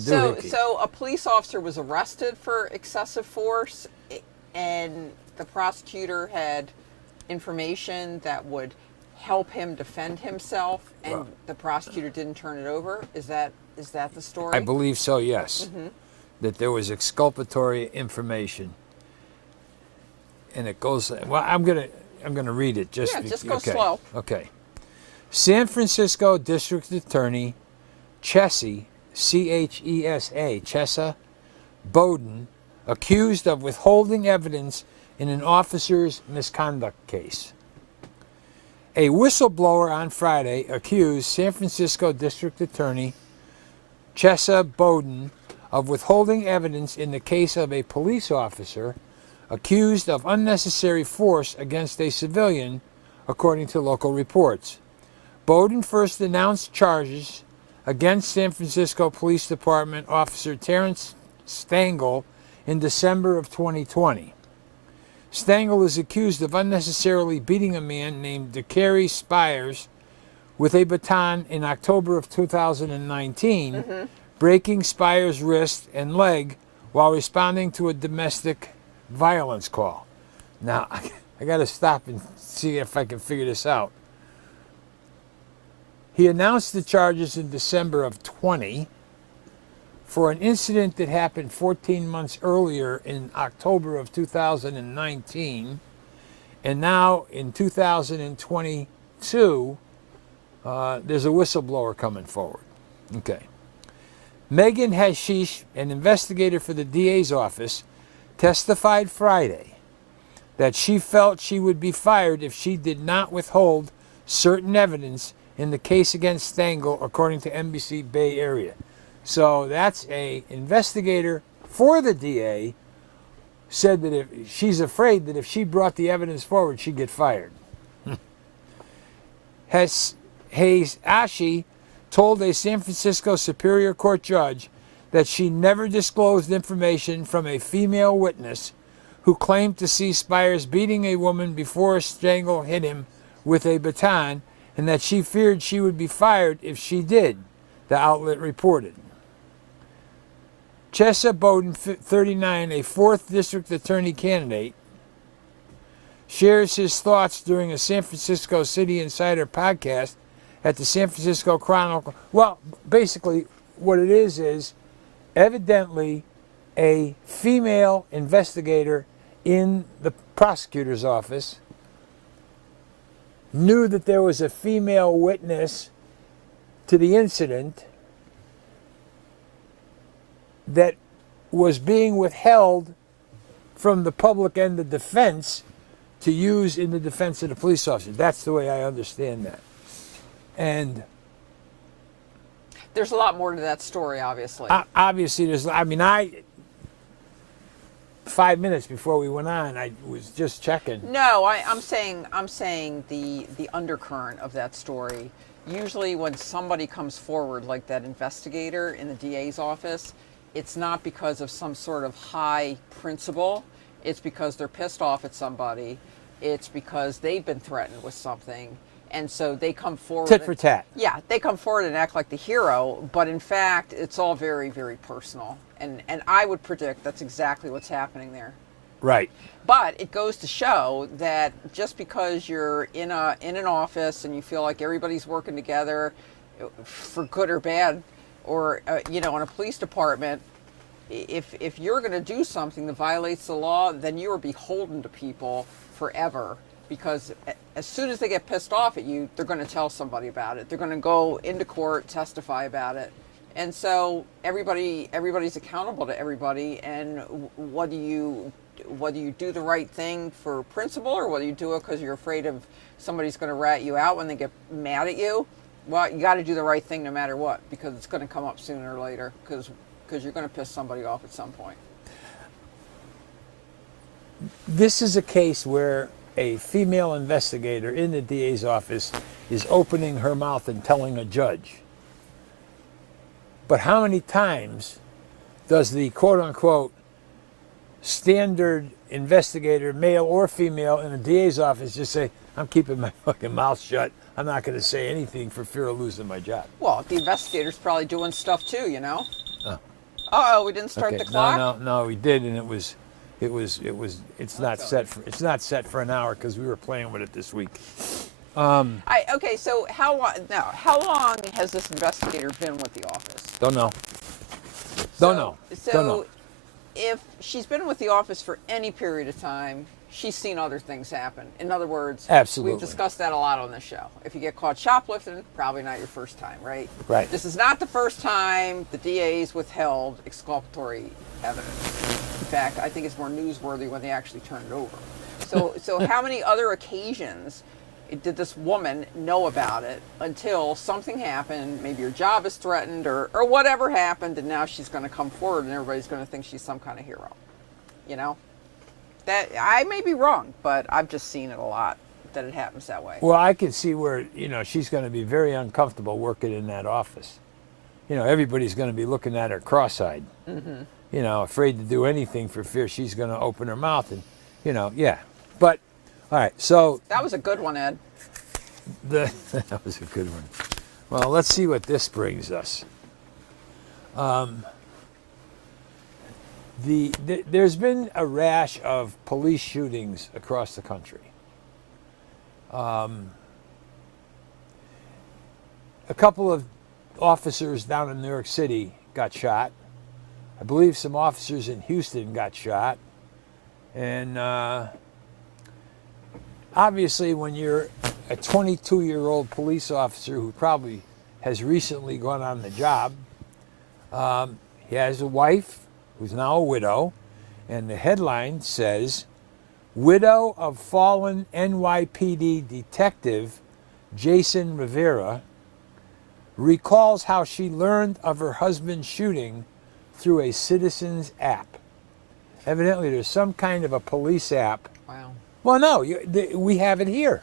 to doohickey. So a police officer was arrested for excessive force, and the prosecutor had information that would help him defend himself, and the prosecutor didn't turn it over. Is that the story? I believe so, yes. That there was exculpatory information. And it goes, well, I'm gonna read it. Just go slow. Okay. San Francisco District Attorney Chesa, C-H-E-S-A, Chesa Boudin, accused of withholding evidence in an officer's misconduct case. A whistleblower on Friday accused San Francisco District Attorney Chesa Boudin of withholding evidence in the case of a police officer accused of unnecessary force against a civilian, according to local reports. Boudin first announced charges against San Francisco Police Department Officer Terrence Stangl in December of 2020. Stangl is accused of unnecessarily beating a man named DeCary Spires with a baton in October of 2019, breaking Spires' wrist and leg while responding to a domestic violence call. Now, I got to stop and see if I can figure this out. He announced the charges in December of 20 for an incident that happened 14 months earlier in October of 2019, and now in 2022, there's a whistleblower coming forward. Okay. Megan Hashish, an investigator for the DA's office, testified Friday that she felt she would be fired if she did not withhold certain evidence in the case against Stangl, according to NBC Bay Area. So that's a investigator for the DA said that if she's afraid that if she brought the evidence forward, she'd get fired. Ashi told a San Francisco Superior Court judge that she never disclosed information from a female witness who claimed to see Spires beating a woman before Stangl hit him with a baton, and that she feared she would be fired if she did, the outlet reported. Chesa Boudin, 39, a 4th District Attorney candidate, shares his thoughts during a San Francisco City Insider podcast at the San Francisco Chronicle. Well, basically what it is evidently a female investigator in the prosecutor's office knew that there was a female witness to the incident that was being withheld from the public and the defense to use in the defense of the police officer. That's the way I understand that. And there's a lot more to that story, obviously. Obviously, there's, 5 minutes before we went on, I was just checking. No, I'm saying the undercurrent of that story. Usually when somebody comes forward like that investigator in the DA's office, it's not because of some sort of high principle. It's because they're pissed off at somebody. It's because they've been threatened with something. And so they come forward. Tit for tat. Yeah, they come forward and act like the hero, but in fact, it's all very, very personal. And I would predict that's exactly what's happening there. Right. But it goes to show that just because you're in an office and you feel like everybody's working together, for good or bad, or in a police department, if you're going to do something that violates the law, then you are beholden to people forever. Because as soon as they get pissed off at you, they're going to tell somebody about it. They're going to go into court, testify about it. And so everybody's accountable to everybody. And whether you do the right thing for principle, or whether you do it because you're afraid of somebody's going to rat you out when they get mad at you, well, you got to do the right thing no matter what, because it's going to come up sooner or later, because you're going to piss somebody off at some point. This is a case where a female investigator in the DA's office is opening her mouth and telling a judge. But how many times does the quote-unquote standard investigator, male or female, in the DA's office just say, I'm keeping my fucking mouth shut. I'm not going to say anything for fear of losing my job? Well, the investigator's probably doing stuff too, Oh. Oh, we didn't start Okay. the clock. No, we did, and it's not set for an hour because we were playing with it this week. Okay, so how long? Now, how long has this investigator been with the office? Don't know. So, Don't know. So, Don't know. if she's been with the office for any period of time, she's seen other things happen. In other words, Absolutely. we've discussed that a lot on this show. If you get caught shoplifting, probably not your first time, right? Right. This is not the first time the DA's withheld exculpatory evidence. In fact, I think it's more newsworthy when they actually turn it over. So how many other occasions did this woman know about it until something happened, maybe her job is threatened or whatever happened, and now she's going to come forward and everybody's going to think she's some kind of hero? You know? That I may be wrong, but I've just seen it a lot that it happens that way. Well, I can see where, she's going to be very uncomfortable working in that office. Everybody's going to be looking at her cross-eyed. Mm-hmm. Afraid to do anything for fear she's going to open her mouth and, yeah. But, all right, so... That was a good one, Ed. That was a good one. Well, let's see what this brings us. There's been a rash of police shootings across the country. A couple of officers down in New York City got shot. I believe some officers in Houston got shot. And obviously when you're a 22-year-old police officer who probably has recently gone on the job, he has a wife who's now a widow, and the headline says, "Widow of fallen NYPD detective Jason Rivera recalls how she learned of her husband's shooting through a citizen's app." Evidently, there's some kind of a police app. Wow. Well, no, we have it here.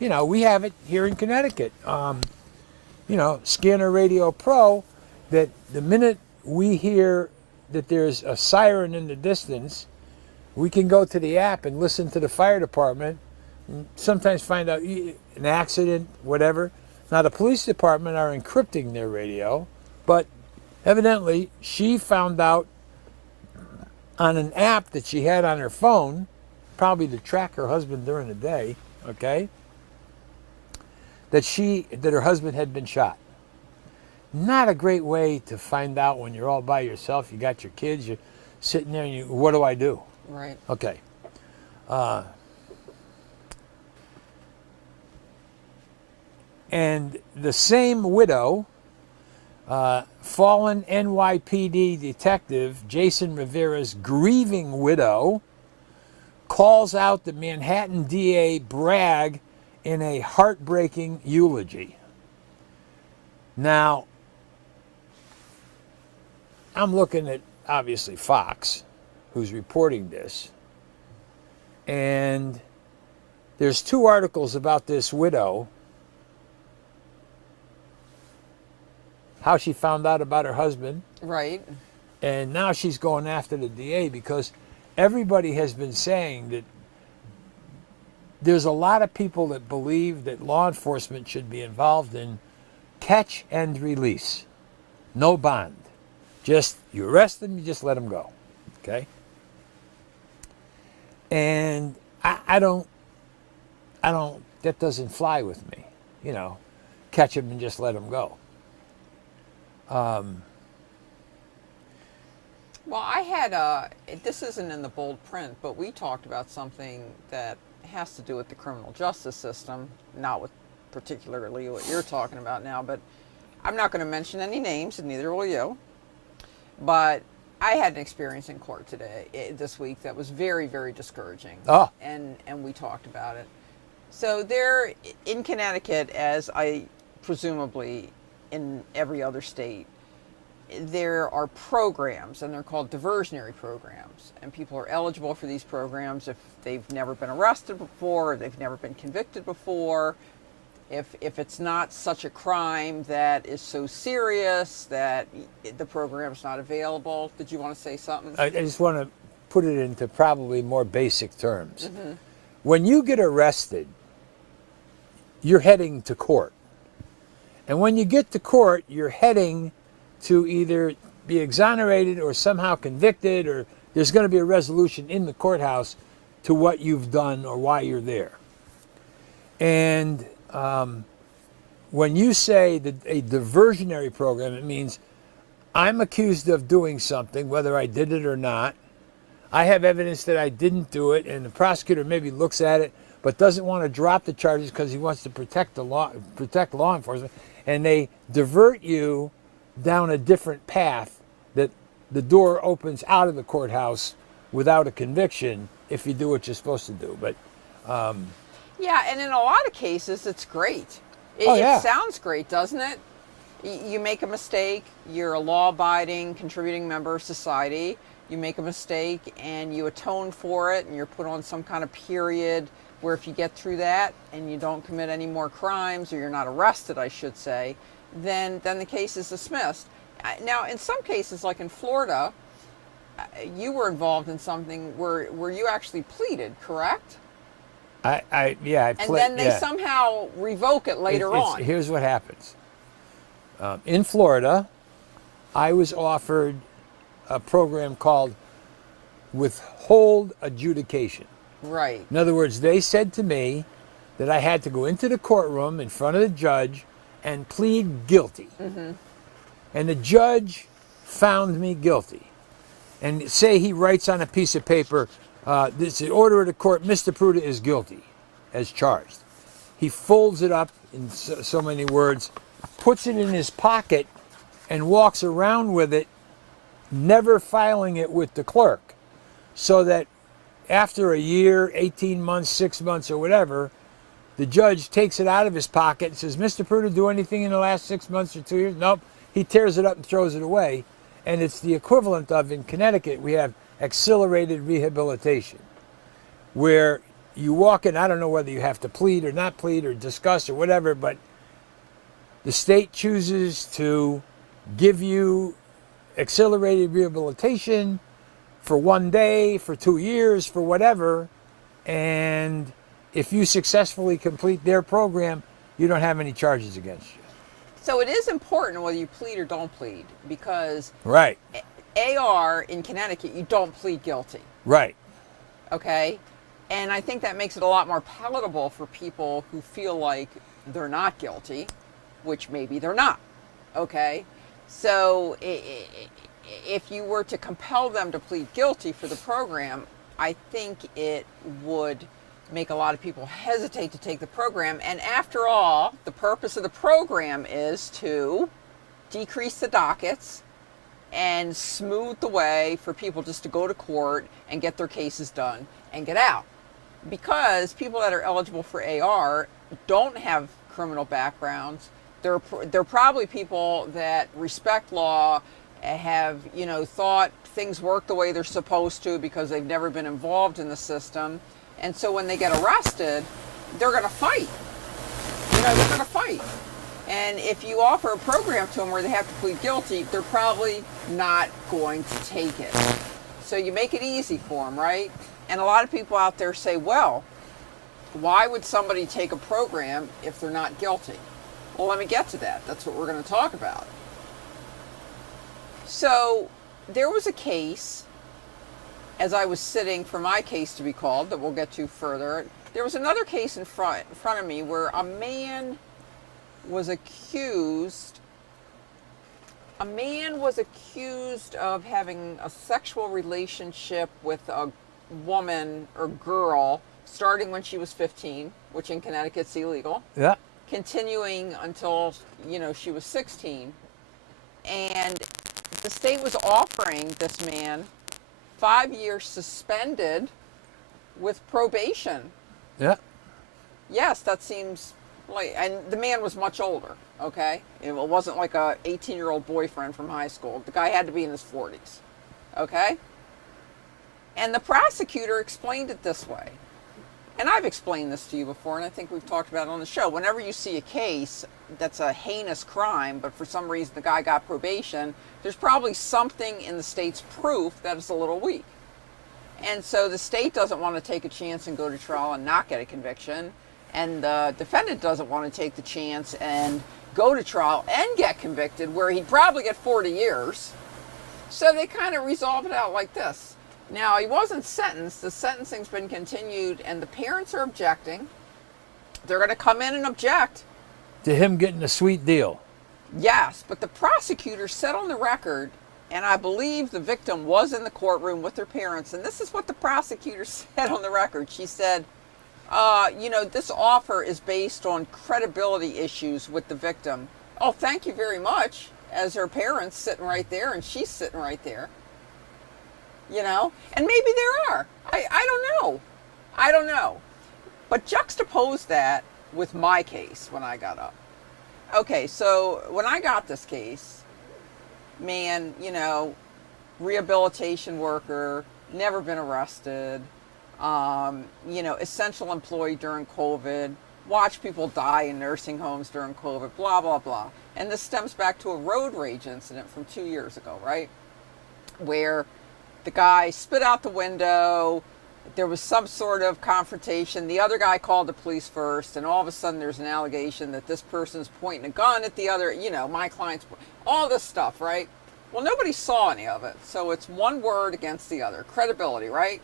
We have it here in Connecticut. Scanner Radio Pro, that the minute we hear that there's a siren in the distance, we can go to the app and listen to the fire department and sometimes find out an accident, whatever. Now, the police department are encrypting their radio, but evidently she found out on an app that she had on her phone, probably to track her husband during the day, okay, that her husband had been shot. Not a great way to find out when you're all by yourself. You got your kids, you're sitting there, and what do I do? Right. Okay. And the same widow, fallen NYPD detective Jason Rivera's grieving widow, calls out the Manhattan DA Bragg in a heartbreaking eulogy. Now, I'm looking at, obviously, Fox, who's reporting this. And there's two articles about this widow, how she found out about her husband. Right. And now she's going after the DA because everybody has been saying that there's a lot of people that believe that law enforcement should be involved in catch and release. No bond. Just, you arrest them, you just let them go. Okay? And I don't, that doesn't fly with me. Catch them and just let them go. Well, I had this isn't in the bold print, but we talked about something that has to do with the criminal justice system, not with particularly what you're talking about now, but I'm not going to mention any names, and neither will you. But I had an experience in court this week that was very, very discouraging. Oh. And we talked about it. So there, in Connecticut, as I presumably in every other state, there are programs, and they're called diversionary programs. And people are eligible for these programs if they've never been arrested before, or they've never been convicted before, if it's not such a crime that is so serious that the program's not available. Did you want to say something? I just want to put it into probably more basic terms. Mm-hmm. When you get arrested, you're heading to court. And when you get to court, you're heading to either be exonerated or somehow convicted, or there's going to be a resolution in the courthouse to what you've done or why you're there. And when you say that a diversionary program, it means I'm accused of doing something, whether I did it or not. I have evidence that I didn't do it, and the prosecutor maybe looks at it but doesn't want to drop the charges because he wants to protect law enforcement, and they divert you down a different path that the door opens out of the courthouse without a conviction if you do what you're supposed to do. But yeah, and in a lot of cases, it's great. It sounds great, doesn't it? You make a mistake, you're a law-abiding, contributing member of society. You make a mistake and you atone for it, and you're put on some kind of period where if you get through that and you don't commit any more crimes, or you're not arrested, I should say, then the case is dismissed. Now, in some cases, like in Florida, you were involved in something where you actually pleaded, correct? I plead. And then they somehow revoke it later on. Here's what happens. In Florida, I was offered a program called withhold adjudication. Right. In other words, they said to me that I had to go into the courtroom in front of the judge and plead guilty. Mm-hmm. And the judge found me guilty. And say he writes on a piece of paper, this is the order of the court, Mr. Pruda is guilty as charged. He folds it up in so many words, puts it in his pocket, and walks around with it, never filing it with the clerk. So that after a year, 18 months, 6 months, or whatever, the judge takes it out of his pocket and says, Mr. Pruda, do anything in the last 6 months or 2 years? Nope. He tears it up and throws it away. And it's the equivalent of, in Connecticut, we have accelerated rehabilitation, where you walk in, I don't know whether you have to plead or not plead or discuss or whatever, but the state chooses to give you accelerated rehabilitation for 1 day, for 2 years, for whatever, and if you successfully complete their program, you don't have any charges against you. So it is important whether you plead or don't plead, because right. AR in Connecticut, you don't plead guilty. Right. Okay? And I think that makes it a lot more palatable for people who feel like they're not guilty, which maybe they're not. Okay? So if you were to compel them to plead guilty for the program, I think it would make a lot of people hesitate to take the program. And after all, the purpose of the program is to decrease the dockets and smooth the way for people just to go to court and get their cases done and get out. Because people that are eligible for AR don't have criminal backgrounds. They're probably people that respect law, have, thought things work the way they're supposed to because they've never been involved in the system. And so when they get arrested, they're going to fight. They're going to fight. And if you offer a program to them where they have to plead guilty, they're probably not going to take it. So you make it easy for them, right? And a lot of people out there say, well, why would somebody take a program if they're not guilty? Well, let me get to that. That's what we're going to talk about. So there was a case, as I was sitting for my case to be called, that we'll get to further. There was another case in front of me where a man was accused of having a sexual relationship with a woman or girl starting when she was 15, which in Connecticut's illegal. Yeah. Continuing until, she was 16. And the state was offering this man 5 years suspended with probation. Yeah. Yes, that seems like, and the man was much older, okay? It wasn't like a 18-year-old boyfriend from high school. The guy had to be in his 40s, okay? And the prosecutor explained it this way. And I've explained this to you before, and I think we've talked about it on the show. Whenever you see a case that's a heinous crime, but for some reason the guy got probation, there's probably something in the state's proof that is a little weak. And so the state doesn't want to take a chance and go to trial and not get a conviction. And the defendant doesn't want to take the chance and go to trial and get convicted, where he'd probably get 40 years. So they kind of resolve it out like this. Now, he wasn't sentenced. The sentencing's been continued, and the parents are objecting. They're going to come in and object. To him getting a sweet deal. Yes, but the prosecutor said on the record, and I believe the victim was in the courtroom with her parents, and this is what the prosecutor said on the record. She said, this offer is based on credibility issues with the victim. Oh, thank you very much, as her parents sitting right there, and she's sitting right there. And maybe there are. I don't know. But juxtapose that with my case when I got up. Okay, so when I got this case, man, rehabilitation worker, never been arrested, essential employee during COVID, watch people die in nursing homes during COVID, blah, blah, blah. And this stems back to a road rage incident from 2 years ago, right? Where the guy spit out the window, there was some sort of confrontation. The other guy called the police first, and all of a sudden there's an allegation that this person's pointing a gun at the other, my client's, all this stuff, right? Well, nobody saw any of it. So it's one word against the other. Credibility, right?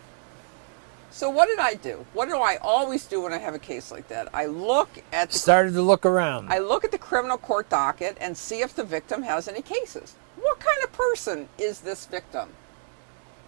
So what did I do? What do I always do when I have a case like that? I look at Started to look around. I look at the criminal court docket and see if the victim has any cases. What kind of person is this victim?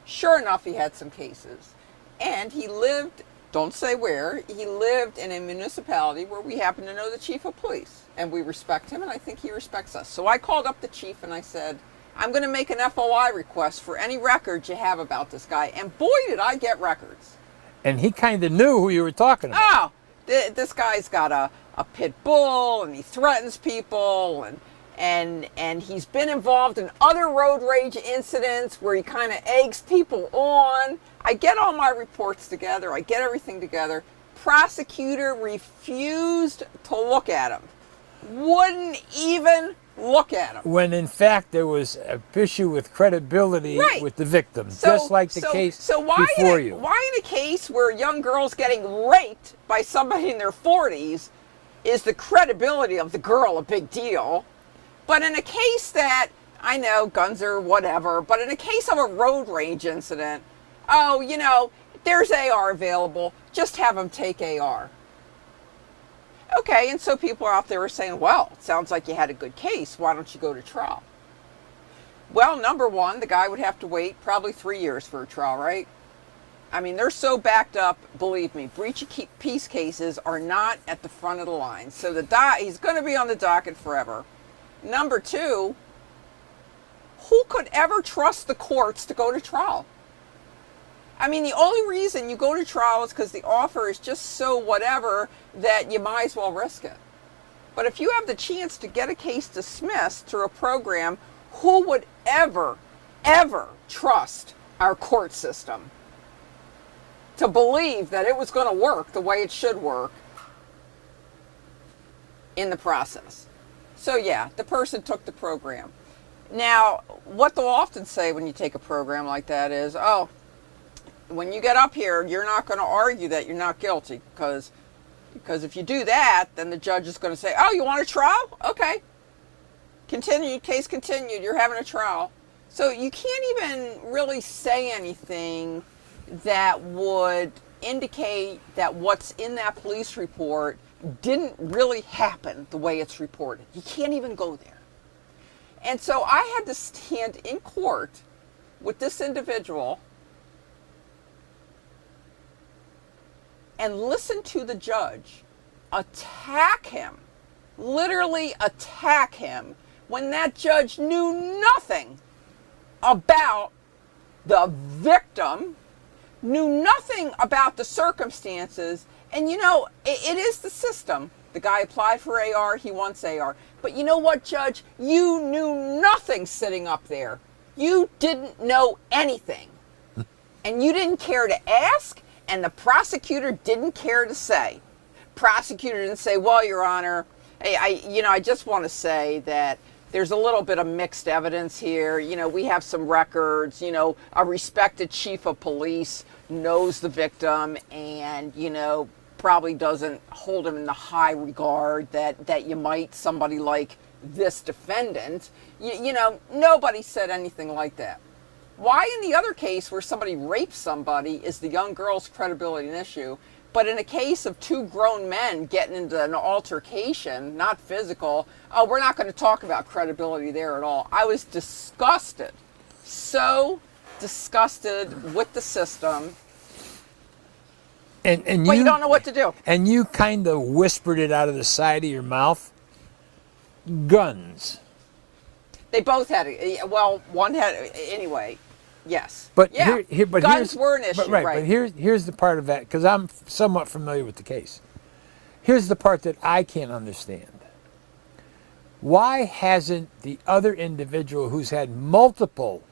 Sure enough, he had some cases. And he lived, don't say where, he lived in a municipality where we happen to know the chief of police. And we respect him, and I think he respects us. So I called up the chief and I said, I'm going to make an FOI request for any records you have about this guy. And boy, did I get records. And he kind of knew who you were talking about. Oh, this guy's got a pit bull, and he threatens people, and he's been involved in other road rage incidents where he kind of eggs people on. I get all my reports together. I get everything together. Prosecutor refused to look at him. Wouldn't even look at him. When in fact there was an issue with credibility Right. with the victim, just like the case before you. Why in a case where a young girl's getting raped by somebody in their 40s is the credibility of the girl a big deal? But in a case that, I know, guns or whatever, but in a case of a road rage incident, there's AR available, just have them take AR. Okay, and so people out there are saying, well, it sounds like you had a good case, why don't you go to trial? Well, number one, the guy would have to wait probably 3 years for a trial, right? I mean, they're so backed up, believe me, breach of peace cases are not at the front of the line. So he's going to be on the docket forever. Number two, who could ever trust the courts to go to trial? I mean, the only reason you go to trial is because the offer is just so whatever that you might as well risk it. But if you have the chance to get a case dismissed through a program, who would ever trust our court system to believe that it was going to work the way it should work in the process? So yeah, the person took the program. Now, what they'll often say when you take a program like that is, oh, when you get up here, you're not going to argue that you're not guilty, because if you do that, then the judge is going to say, oh, you want a trial? Okay. Case continued, you're having a trial. So you can't even really say anything that would indicate that what's in that police report didn't really happen the way it's reported. You can't even go there. And so I had to stand in court with this individual and listen to the judge attack him, literally attack him, when that judge knew nothing about the victim, knew nothing about the circumstances. And it is the system. The guy applied for AR, he wants AR. But you know what, Judge? You knew nothing sitting up there. You didn't know anything. And you didn't care to ask, and the prosecutor didn't care to say. Prosecutor didn't say, well, Your Honor, I just want to say that there's a little bit of mixed evidence here. We have some records. A respected chief of police knows the victim and, probably doesn't hold him in the high regard that you might somebody like this defendant. Nobody said anything like that. Why in the other case where somebody rapes somebody is the young girl's credibility an issue? But in a case of two grown men getting into an altercation, not physical, oh, we're not going to talk about credibility there at all. I was disgusted. So disgusted with the system. And But you don't know what to do. And you kind of whispered it out of the side of your mouth. Guns. They both had it. Well, one had, anyway, yes. But yeah. but guns were an issue, but, But here's the part of that, because I'm somewhat familiar with the case. Here's the part that I can't understand. Why hasn't the other individual who's had multiple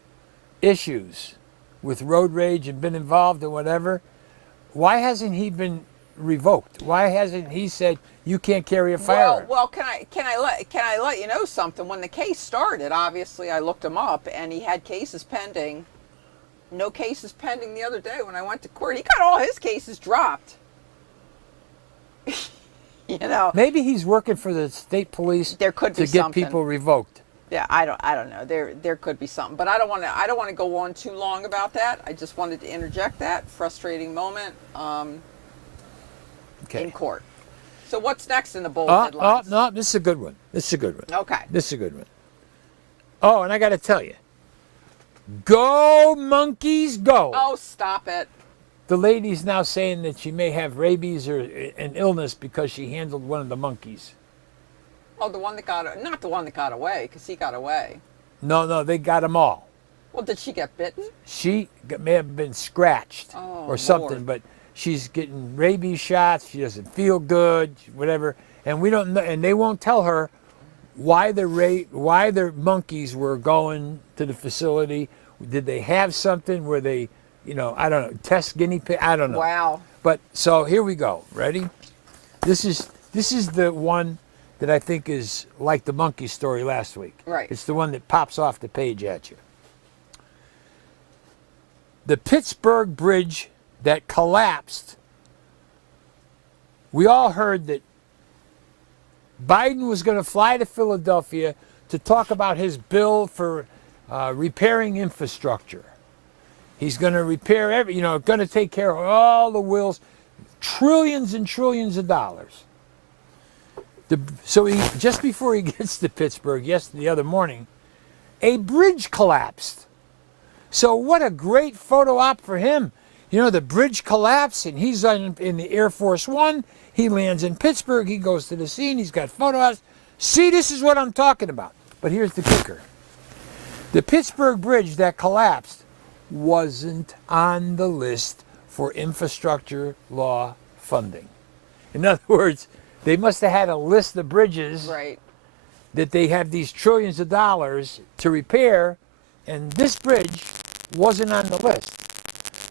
issues with road rage and been involved in whatever, why hasn't he been revoked? Why hasn't he said you can't carry a firearm? Well, can I let you know something? When the case started, obviously I looked him up, and he had cases pending. No cases pending the other day when I went to court. He got all his cases dropped. You know. Maybe he's working for the state police There could be to get something. people revoked. Yeah, I don't know. There could be something, but I don't want to go on too long about that. I just wanted to interject that frustrating moment in court. So what's next in the bold headlines? No, this is a good one. Okay. This is a good one. Oh, and I got to tell you, go monkeys, go! Oh, stop it! The lady's now saying that she may have rabies or an illness because she handled one of the monkeys. Oh, not the one that got away, because he got away. No, they got them all. Well, did she get bitten? She may have been scratched or something, Lord. but she's getting rabies shots. She doesn't feel good, whatever, and we don't know. And they won't tell her why the monkeys were going to the facility. Did they have something? Were they, I don't know, test guinea pig? I don't know. Wow. But so here we go. Ready? This is the one that I think is like the monkey story last week. Right. It's the one that pops off the page at you. The Pittsburgh Bridge that collapsed. We all heard that Biden was going to fly to Philadelphia to talk about his bill for repairing infrastructure. He's going to repair going to take care of all the wills, trillions and trillions of dollars. So just before he gets to Pittsburgh, the other morning, a bridge collapsed. So what a great photo op for him. The bridge collapsed, and he's in the Air Force One. He lands in Pittsburgh. He goes to the scene. He's got photo ops. See, this is what I'm talking about. But here's the kicker. The Pittsburgh Bridge that collapsed wasn't on the list for infrastructure law funding. In other words, they must have had a list of bridges that they have these trillions of dollars to repair, and this bridge wasn't on the list.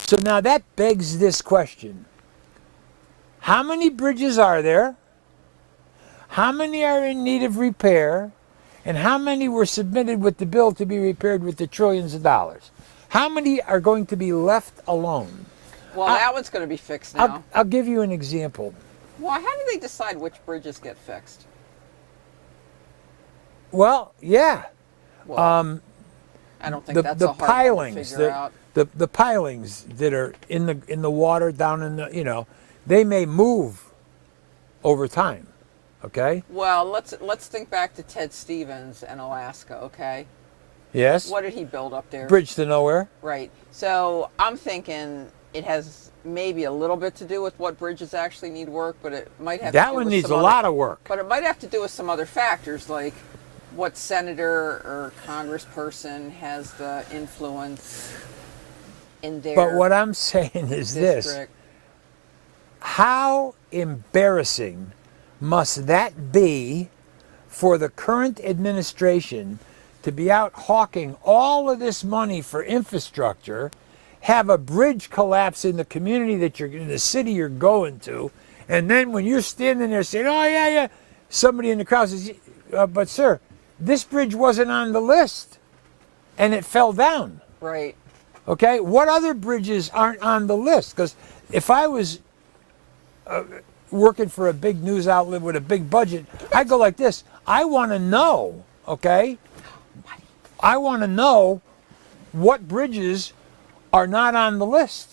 So now that begs this question. How many bridges are there? How many are in need of repair? And how many were submitted with the bill to be repaired with the trillions of dollars? How many are going to be left alone? Well, that one's going to be fixed now. I'll give you an example. Well, how do they decide which bridges get fixed? Well, yeah. Well, I don't think that's the a hard pilings, one to figure out. The pilings that are in the water down in the they may move over time. Okay. Well, let's think back to Ted Stevens and Alaska. Okay. Yes. What did he build up there? Bridge to nowhere. Right. So I'm thinking it has maybe a little bit to do with what bridges actually need work, but it might have that to do one with needs some a other, lot of work. But it might have to do with some other factors, like what senator or congressperson has the influence in their But what I'm saying is this. district. How embarrassing must that be for the current administration to be out hawking all of this money for infrastructure, have a bridge collapse in the community that you're in, the city you're going to, and then when you're standing there saying, "Oh yeah," somebody in the crowd says, "But sir, this bridge wasn't on the list, and it fell down." Right. Okay, what other bridges aren't on the list? Because if I was working for a big news outlet with a big budget, I'd go like this. I want to know, okay? I want to know what bridges are not on the list.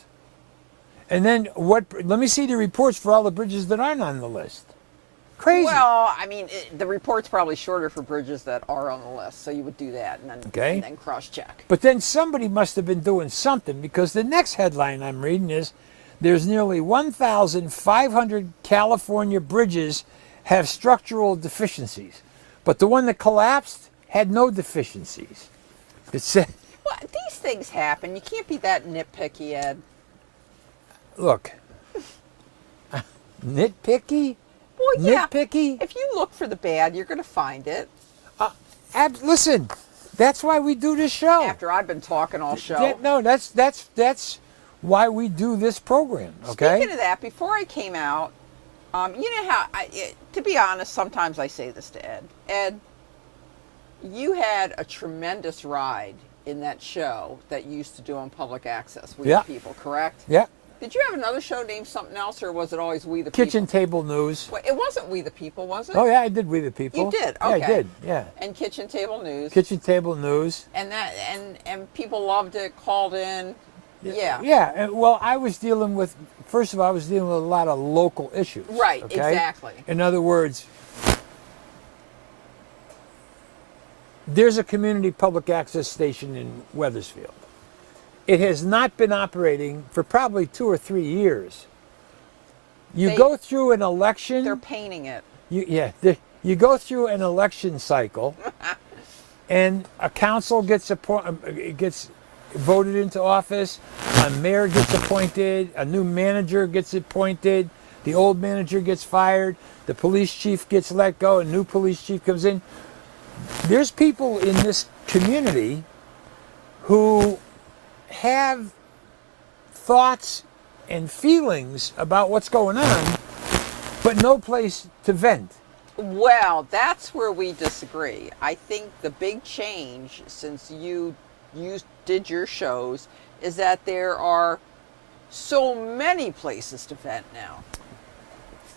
And then let me see the reports for all the bridges that aren't on the list. Crazy. Well, I mean, the report's probably shorter for bridges that are on the list, so you would do that and then cross-check. But then somebody must have been doing something, because the next headline I'm reading is there's nearly 1,500 California bridges have structural deficiencies, but the one that collapsed had no deficiencies. It said, Well, these things happen. You can't be that nitpicky, Ed. look, nitpicky? Well, yeah. Nitpicky? If you look for the bad, you're going to find it. Listen, that's why we do this show. After I've been talking all show. That's why we do this program. Okay. Speaking of that, before I came out, you know how to be honest, sometimes I say this to Ed. Ed, you had a tremendous ride in that show that you used to do on public access, We the People, correct? Yeah. Did you have another show named something else, or was it always We the Kitchen People? Table News. Well, it wasn't We the People, was it? Oh yeah, I did We the People. You did? Yeah, Okay. I did. Yeah. And Kitchen Table News. Kitchen Table News. And that and people loved it, called in. Yeah. Yeah. Well, I was dealing with, first of all, I was dealing with a lot of local issues. Right. Okay? Exactly. In other words, there's a community public access station in Wethersfield. It has not been operating for probably 2 or 3 years. You go through an election. They're painting it. You go through an election cycle, and a council gets voted into office, a mayor gets appointed, a new manager gets appointed, the old manager gets fired, the police chief gets let go, a new police chief comes in. There's people in this community who have thoughts and feelings about what's going on, but no place to vent. Well, that's where we disagree. I think the big change since you did your shows is that there are so many places to vent now.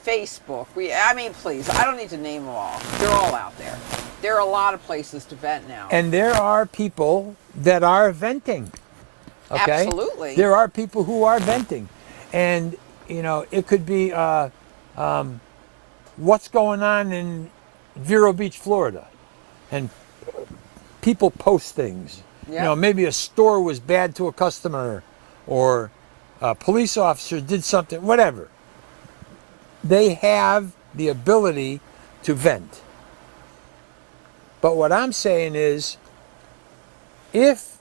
Facebook, please, I don't need to name them all. They're all out there. There are a lot of places to vent now. And there are people that are venting. Okay? Absolutely. There are people who are venting. And, it could be what's going on in Vero Beach, Florida. And people post things. Yeah. Maybe a store was bad to a customer, or a police officer did something, whatever. They have the ability to vent. But what I'm saying is, if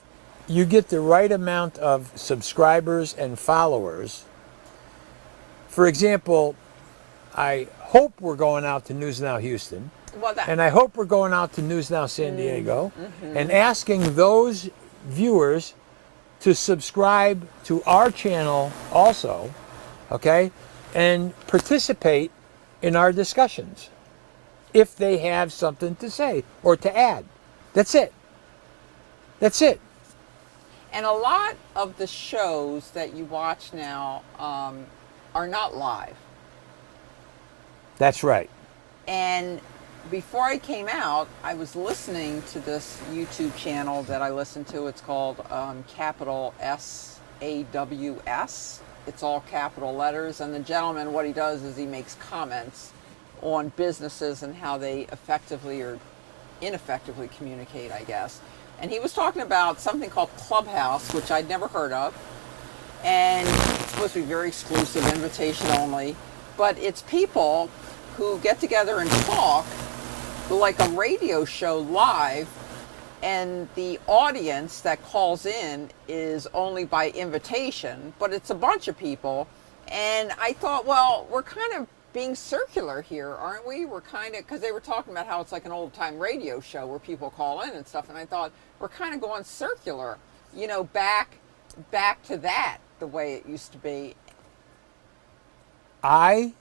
you get the right amount of subscribers and followers, for example, I hope we're going out to News Now Houston, and I hope we're going out to News Now San Diego, and asking those viewers to subscribe to our channel also, okay, and participate in our discussions if they have something to say or to add. That's it. That's it. And a lot of the shows that you watch now are not live. That's right. And before I came out, I was listening to this YouTube channel that I listen to. It's called Capital SAWS. It's all capital letters. And the gentleman, what he does is he makes comments on businesses and how they effectively or ineffectively communicate, I guess. And he was talking about something called Clubhouse, which I'd never heard of. And it's supposed to be very exclusive, invitation only. But it's people who get together and talk like a radio show live, and the audience that calls in is only by invitation, but it's a bunch of people. And I thought, well, we're kind of being circular here, aren't we? We're kind of, because they were talking about how it's like an old-time radio show where people call in and stuff, and I thought, we're kind of going circular, back to that, the way it used to be. I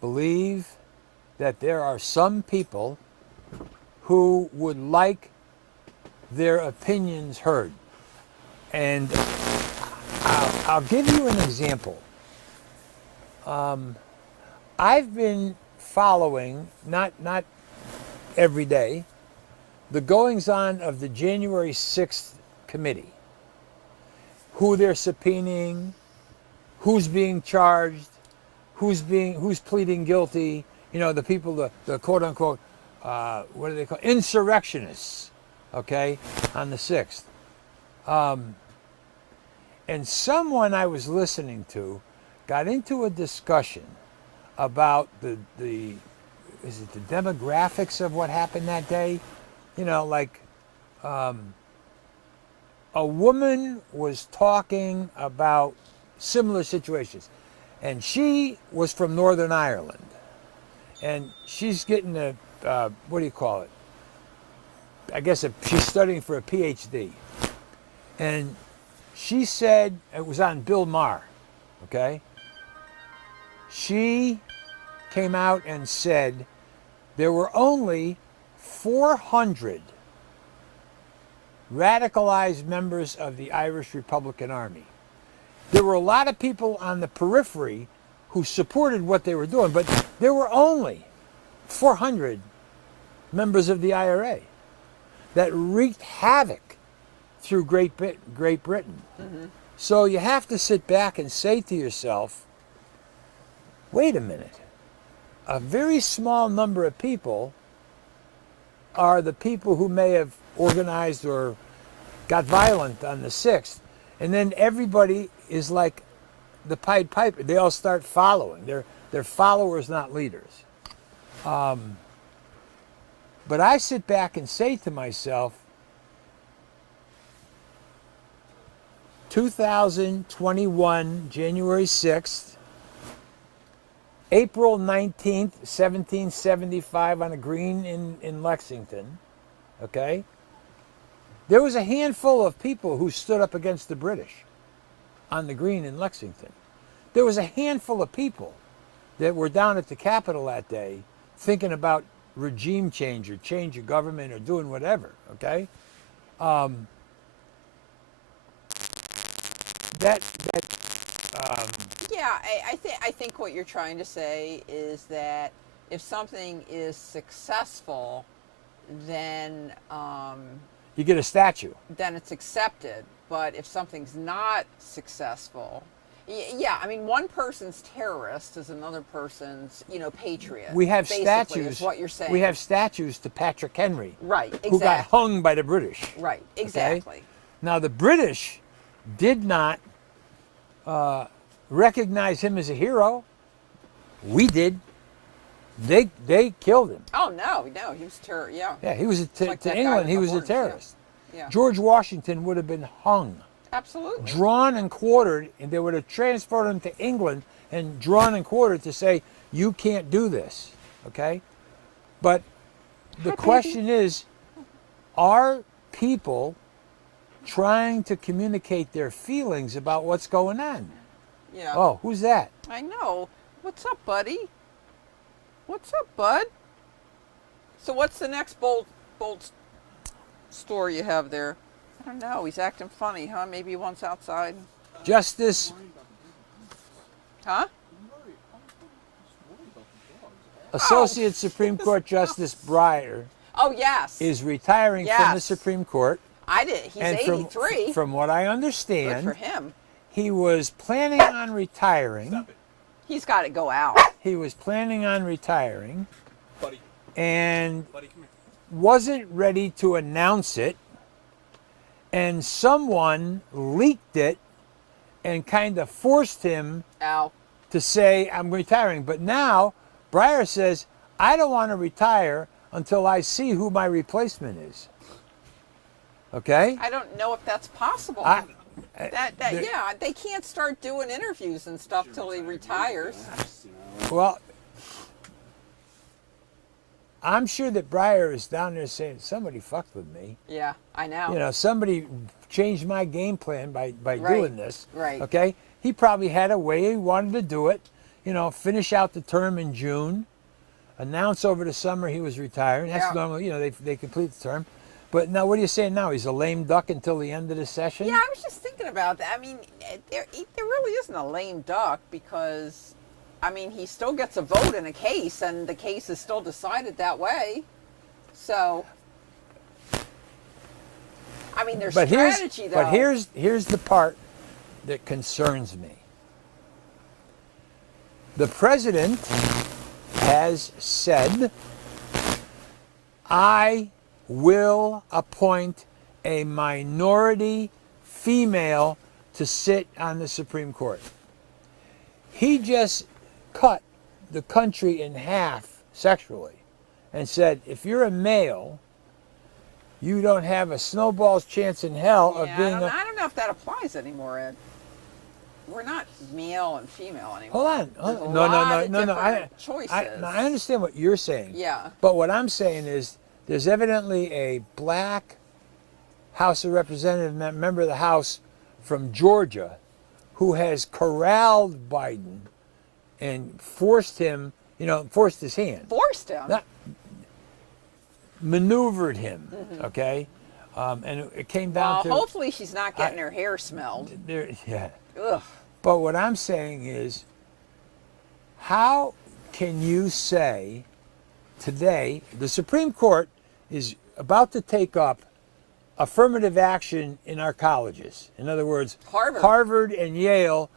believe that there are some people who would like their opinions heard. And I'll give you an example. I've been following, not every day, the goings-on of the January 6th committee. Who they're subpoenaing, who's being charged, who's pleading guilty. You know, the people, the quote unquote, what do they call insurrectionists? Okay, on the 6th. And someone I was listening to got into a discussion about the demographics of what happened that day. You know, like a woman was talking about similar situations, and she was from Northern Ireland, and she's getting a what do you call it? I guess she's studying for a PhD, and she said it was on Bill Maher. Okay, she came out and said there were only 400 radicalized members of the Irish Republican Army. There were a lot of people on the periphery who supported what they were doing, but there were only 400 members of the IRA that wreaked havoc through Great Britain. Mm-hmm. So you have to sit back and say to yourself, wait a minute, a very small number of people are the people who may have organized or got violent on the 6th, and then everybody is like the Pied Piper. They all start following. They're followers, not leaders. But I sit back and say to myself, 2021, January 6th, April 19th, 1775 on a green in Lexington, okay? There was a handful of people who stood up against the British on the green in Lexington. There was a handful of people that were down at the Capitol that day thinking about regime change or change of government or doing whatever, okay? Yeah, I think what you're trying to say is that if something is successful, then you get a statue. Then it's accepted. But if something's not successful, yeah, I mean, one person's terrorist is another person's, patriot. We have basically, statues. is what you're saying. We have statues to Patrick Henry, right? Exactly. Who got hung by the British. Right. Exactly. Okay? Now the British did not recognize him as a hero. We did. They killed him. Oh no, he was terror. Yeah. Yeah, he was like to England. He was a terrorist. Yeah. George Washington would have been hung. Absolutely. Drawn and quartered, and they would have transported him to England and drawn and quartered to say, you can't do this, okay? But the question is, are people trying to communicate their feelings about what's going on? Yeah. Oh, who's that? I know. What's up, buddy? What's up, bud? So what's the next bold story you have there? I don't know. He's acting funny, huh? Maybe he wants outside. Justice. Huh? Associate Supreme Court Justice Breyer. Oh, yes. Is retiring from the Supreme Court. I did. He's and 83. From what I understand, good for him. He was planning on retiring. He's got to go out. He was planning on retiring. And wasn't ready to announce it. And someone leaked it and kind of forced him to say, I'm retiring. But now Breyer says, I don't want to retire until I see who my replacement is. Okay? I don't know if that's possible. Yeah, they can't start doing interviews and stuff till he retires. Well, I'm sure that Breyer is down there saying, somebody fucked with me. Yeah, I know. Somebody changed my game plan by doing this. Right. Okay? He probably had a way he wanted to do it. Finish out the term in June, announce over the summer he was retiring. That's normal. They complete the term. But now, what are you saying now? He's a lame duck until the end of the session? Yeah, I was just thinking about that. I mean, there really isn't a lame duck because, I mean, he still gets a vote in a case, and the case is still decided that way. So, I mean, their but strategy, though. but here's the part that concerns me. The president has said, I will appoint a minority female to sit on the Supreme Court. He just cut the country in half sexually and said, if you're a male, you don't have a snowball's chance in hell of Yeah, being I don't know if that applies anymore, Ed. We're not male and female anymore. Hold on. There's a No. lot of different I choices. I understand what you're saying. Yeah. But what I'm saying is there's evidently a black House of Representative member of the House from Georgia who has corralled Biden and forced him, forced his hand. Forced him. Not maneuvered him, okay? And it came down to... hopefully she's not getting her hair smelled. Yeah. Ugh. But what I'm saying is, how can you say today the Supreme Court is about to take up affirmative action in our colleges? In other words, Harvard and Yale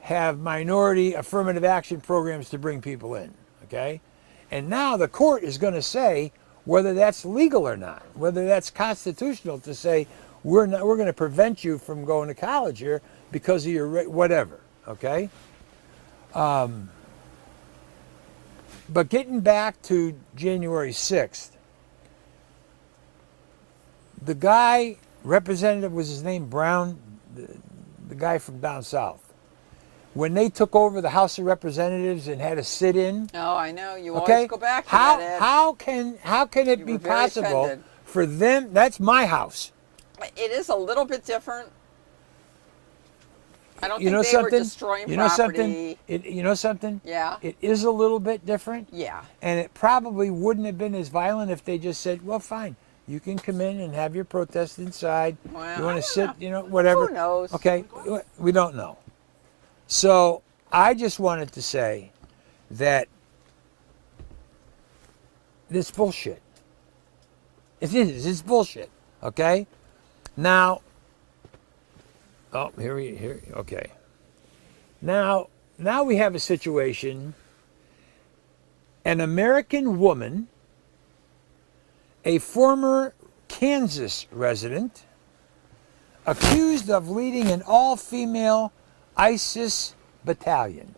have minority affirmative action programs to bring people in, okay? And now the court is going to say whether that's legal or not, whether that's constitutional to say we're going to prevent you from going to college here because of your whatever, okay? But getting back to January 6th, the guy, representative, was his name Brown, the guy from down south. When they took over the House of Representatives and had a sit-in. Oh, I know. You okay, always go back to that, Ed. How can it be possible offended. for them? That's my house. It is a little bit different. I don't You think know they something? were destroying You know property. something? You know something? Yeah. It is a little bit different. Yeah. And it probably wouldn't have been as violent if they just said, well, fine. You can come in and have your protest inside. Well, you want I to don't sit, know. whatever. Who knows? Okay, we don't know. So I just wanted to say that this bullshit. It is. It's bullshit. Okay. Now. Oh, here. Okay. Now we have a situation. An American woman, a former Kansas resident, accused of leading an all-female ISIS battalion.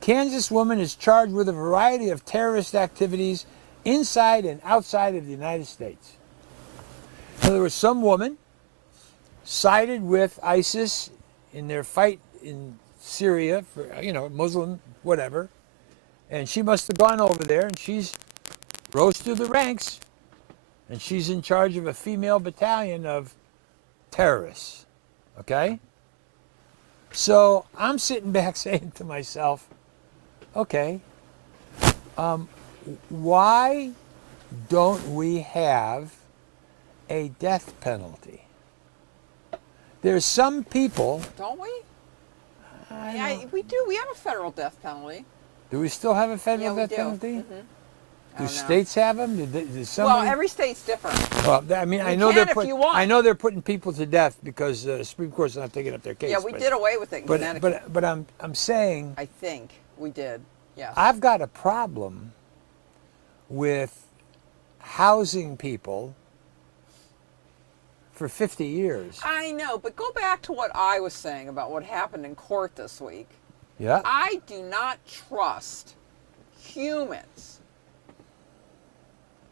Kansas woman is charged with a variety of terrorist activities inside and outside of the United States. So there was some woman sided with ISIS in their fight in Syria for, Muslim, whatever. And she must have gone over there and she's rose through the ranks. And she's in charge of a female battalion of terrorists. Okay? So I'm sitting back saying to myself, okay, why don't we have a death penalty? There's some people. Don't we? Yeah, we do. We have a federal death penalty. Do we still have a federal death penalty? Do states have them? Did somebody? Well, every state's different. Well, I mean, I know they're putting people to death because the Supreme Court's not taking up their case. Yeah, we did away with it in Connecticut. But I'm saying. I think we did. Yes. I've got a problem with housing people for 50 years. I know, but go back to what I was saying about what happened in court this week. Yeah. I do not trust humans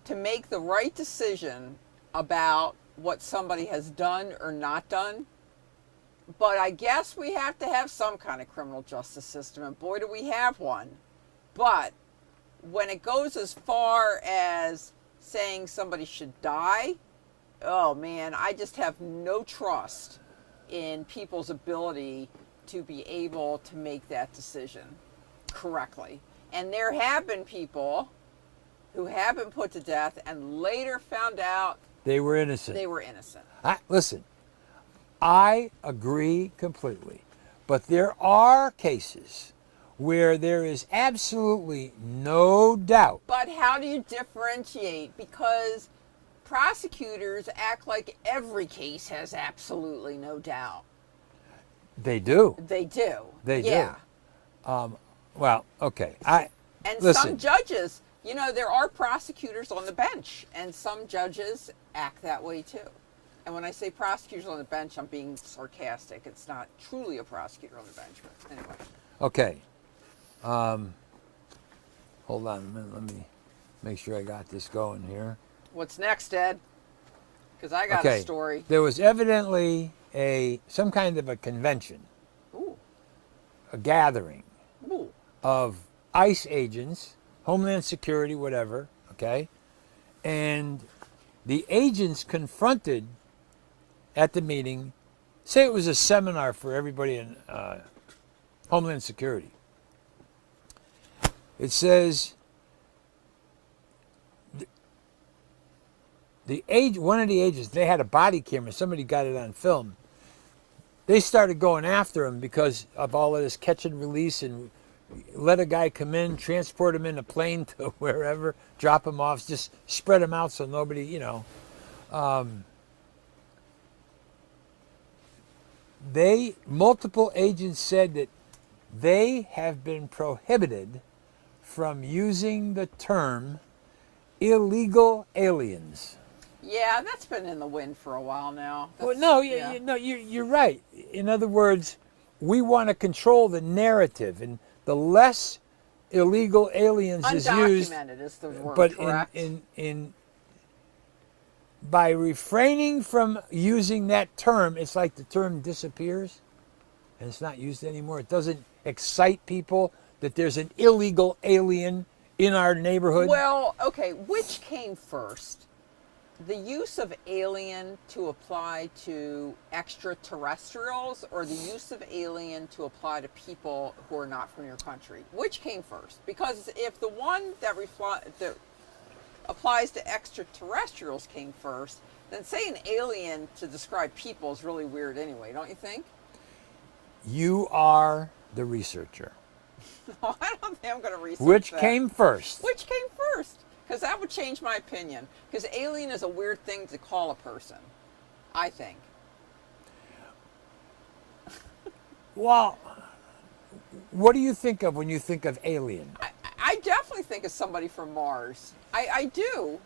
to make the right decision about what somebody has done or not done. But I guess we have to have some kind of criminal justice system, and boy, do we have one. But when it goes as far as saying somebody should die, oh man, I just have no trust in people's ability to be able to make that decision correctly. And there have been people who have been put to death and later found out they were innocent. Listen, I agree completely. But there are cases where there is absolutely no doubt. But how do you differentiate? Because prosecutors act like every case has absolutely no doubt. They do. They do. They yeah. do. Well, okay. And Listen. some judges, there are prosecutors on the bench, and some judges act that way too. And when I say prosecutors on the bench, I'm being sarcastic. It's not truly a prosecutor on the bench, but anyway. Okay. Hold on a minute. Let me make sure I got this going here. What's next, Ed? Because I got Okay. a story. There was evidently some kind of a convention, Ooh. a gathering Ooh. of ICE agents, Homeland Security, whatever, okay? And the agents confronted at the meeting, say it was a seminar for everybody in Homeland Security. It says one of the agents, they had a body camera, somebody got it on film. They started going after him because of all of this catch and release, and let a guy come in, transport him in a plane to wherever, drop him off, just spread him out so nobody, multiple agents said that they have been prohibited from using the term illegal aliens. Yeah, that's been in the wind for a while now. Well, no, you're right. In other words, we want to control the narrative, and the less illegal aliens is used, undocumented is the word, but correct? by refraining from using that term, it's like the term disappears, and it's not used anymore. It doesn't excite people that there's an illegal alien in our neighborhood. Well, okay, which came first? The use of alien to apply to extraterrestrials, or the use of alien to apply to people who are not from your country? Which came first? Because if the one that applies to extraterrestrials came first, then saying alien to describe people is really weird anyway, don't you think? You are the researcher. No, I don't think I'm going to research Which that. came first? Which came first? Because that would change my opinion. Because alien is a weird thing to call a person, I think. Well, what do you think of when you think of alien? I definitely think of somebody from Mars. I do.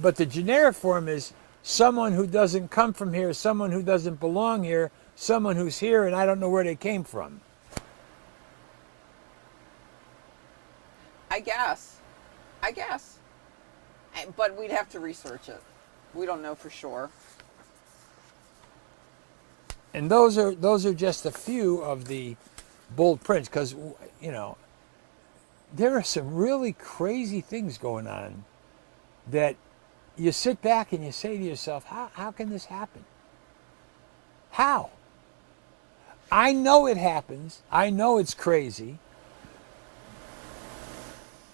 But the generic form is someone who doesn't come from here, someone who doesn't belong here, someone who's here and I don't know where they came from. I guess. But we'd have to research it. We don't know for sure. And those are just a few of the bold prints, because there are some really crazy things going on that you sit back and you say to yourself, how can this happen? How? I know it happens. I know it's crazy.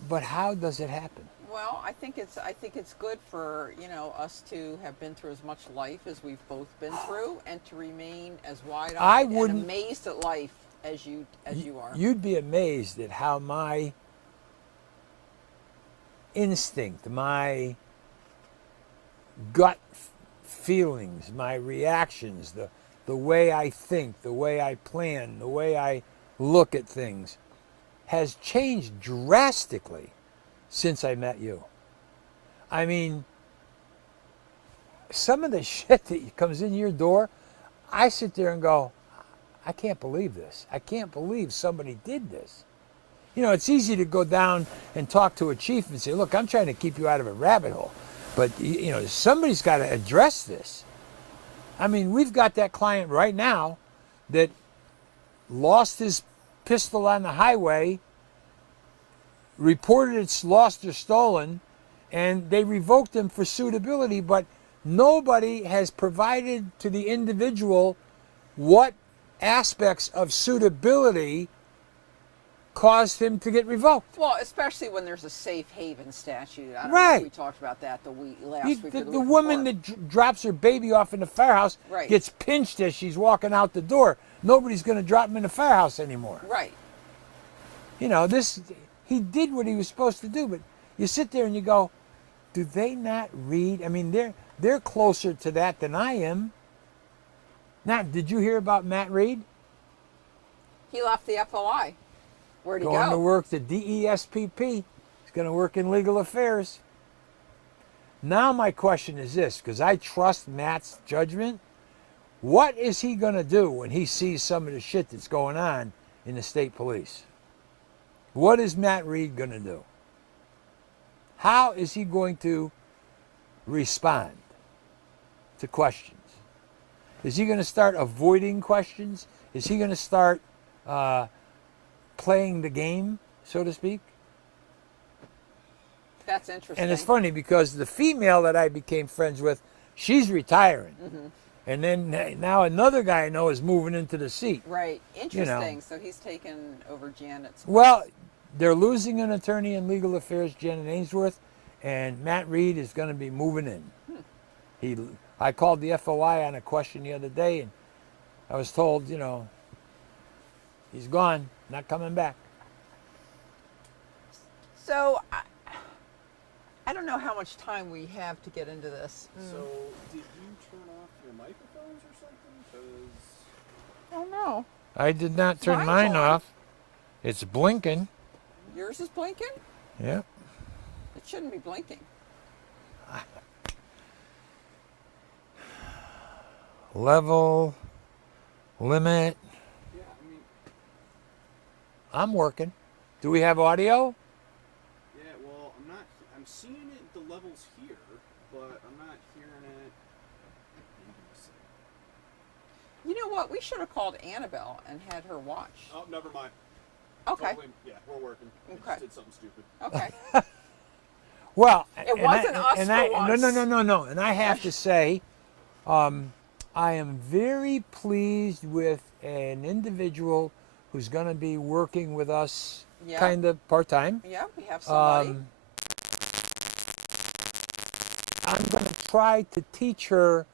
But how does it happen? Well, I think it's good for us to have been through as much life as we've both been through, and to remain as wide-eyed and amazed at life as you are. You'd be amazed at how my instinct, my gut feelings, my reactions, the way I think, the way I plan, the way I look at things has changed drastically since I met you. I mean, some of the shit that comes in your door, I sit there and go, I can't believe this. I can't believe somebody did this. It's easy to go down and talk to a chief and say, look, I'm trying to keep you out of a rabbit hole. But, somebody's got to address this. I mean, we've got that client right now that lost his pistol on the highway, reported it's lost or stolen, and they revoked him for suitability, but nobody has provided to the individual what aspects of suitability caused him to get revoked. Well, especially when there's a safe haven statute. I don't know Right. if we talked about that last week. The woman that drops her baby off in the firehouse Right. gets pinched as she's walking out the door. Nobody's going to drop him in the firehouse anymore. Right. He did what he was supposed to do, but you sit there and you go, do they not read? I mean, they're closer to that than I am. Now, did you hear about Matt Reed He left the FOI. Where'd he going to go? work the DESPP? He's going to work in legal affairs. Now my question is this, because I trust Matt's judgment. What is he going to do when he sees some of the shit that's going on in the state police? What is Matt Reed going to do? How is he going to respond to questions? Is he going to start avoiding questions? Is he going to start playing the game, so to speak? That's interesting. And it's funny because the female that I became friends with, she's retiring. And then now another guy I know is moving into the seat. Right. Interesting. You know. So he's taken over Janet's. Well, they're losing an attorney in legal affairs, Janet Ainsworth, and Matt Reed is going to be moving in. I called the FOI on a question the other day, and I was told, he's gone, not coming back. So I don't know how much time we have to get into this. So, did you turn off your microphones or something? Because Oh no. I did not turn Mine's mine on. off. It's blinking. Yours is blinking? Yeah. It shouldn't be blinking. Level, limit. yeah, I mean, I'm working. Do we have audio? yeah. Well, I'm seeing it. The levels here, but I'm not hearing it. You know what? We should have called Annabelle and had her watch. Oh, never mind. Okay. Totally, yeah, we're working. I Okay. just did something stupid. Okay. Well, It wasn't us for once. No. And I have to say, I am very pleased with an individual who's going to be working with us Yeah. kind of part-time. Yeah, we have somebody. I'm going to try to teach her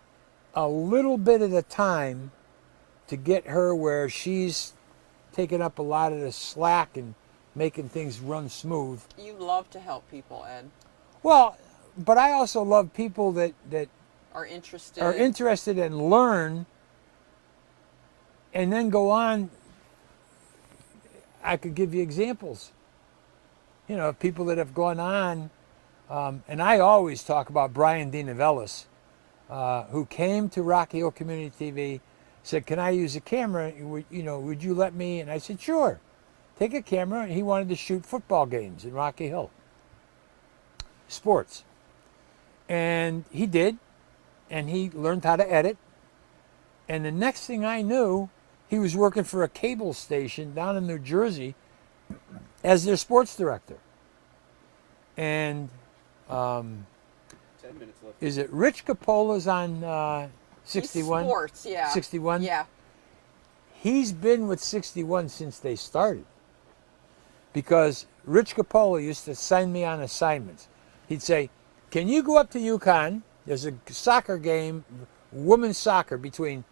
a little bit at a time to get her where she's taking up a lot of the slack and making things run smooth. You love to help people, Ed. Well, but I also love people that Are interested. are interested and learn and then go on. I could give you examples. People that have gone on, and I always talk about Brian DeNovellis, who came to Rocky Hill Community TV, said, "Can I use a camera? Would you let me?" And I said, "Sure. Take a camera." And he wanted to shoot football games in Rocky Hill. Sports. And he did. And he learned how to edit. And the next thing I knew, he was working for a cable station down in New Jersey as their sports director. And 10 minutes left. is it Rich Capolla's on 61? Sports, yeah. 61? Yeah. He's been with 61 since they started. Because Rich Capola used to assign me on assignments. He'd say, "Can you go up to UConn? There's a soccer game, women's soccer, between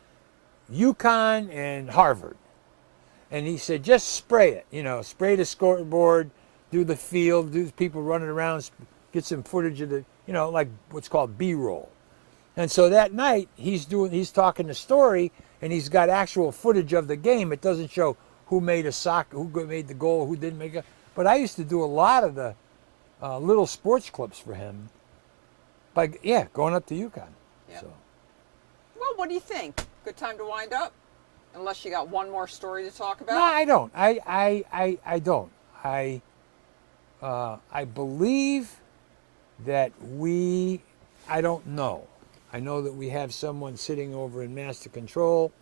UConn and Harvard." And he said, "Just spray it, spray the scoreboard, do the field, do the people running around, get some footage of the, like what's called B-roll." And so that night, he's talking the story, and he's got actual footage of the game. It doesn't show who made who made the goal, who didn't make it. But I used to do a lot of the little sports clips for him. Going up to UConn. Yeah. So. Well, what do you think? Good time to wind up? Unless you got one more story to talk about? No, I don't. I don't. I believe that I don't know. I know that we have someone sitting over in master control,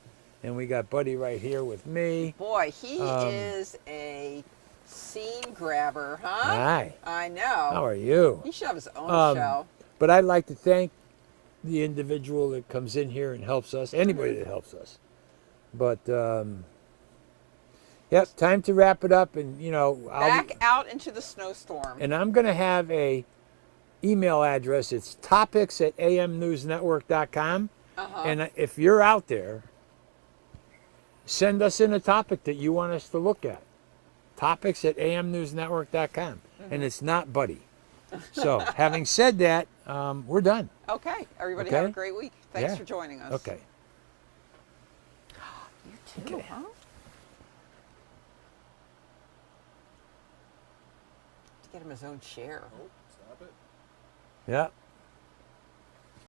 and we got Buddy right here with me. Boy, he is a scene grabber, huh? Hi. I know. How are you? He should have his own show. But I'd like to thank the individual that comes in here and helps us, anybody that helps us. But, yep, time to wrap it up. And, Back out into the snowstorm. and I'm going to have a email address. It's topics@amnewsnetwork.com. Uh-huh. And if you're out there, send us in a topic that you want us to look at. Topics@amnewsnetwork.com. And it's not Buddy. So, having said that, we're done. Okay, everybody have a Okay. great week. Thanks Yeah. for joining us. Okay. You too, Okay. huh? To get him his own chair. Oh, stop it. Yeah.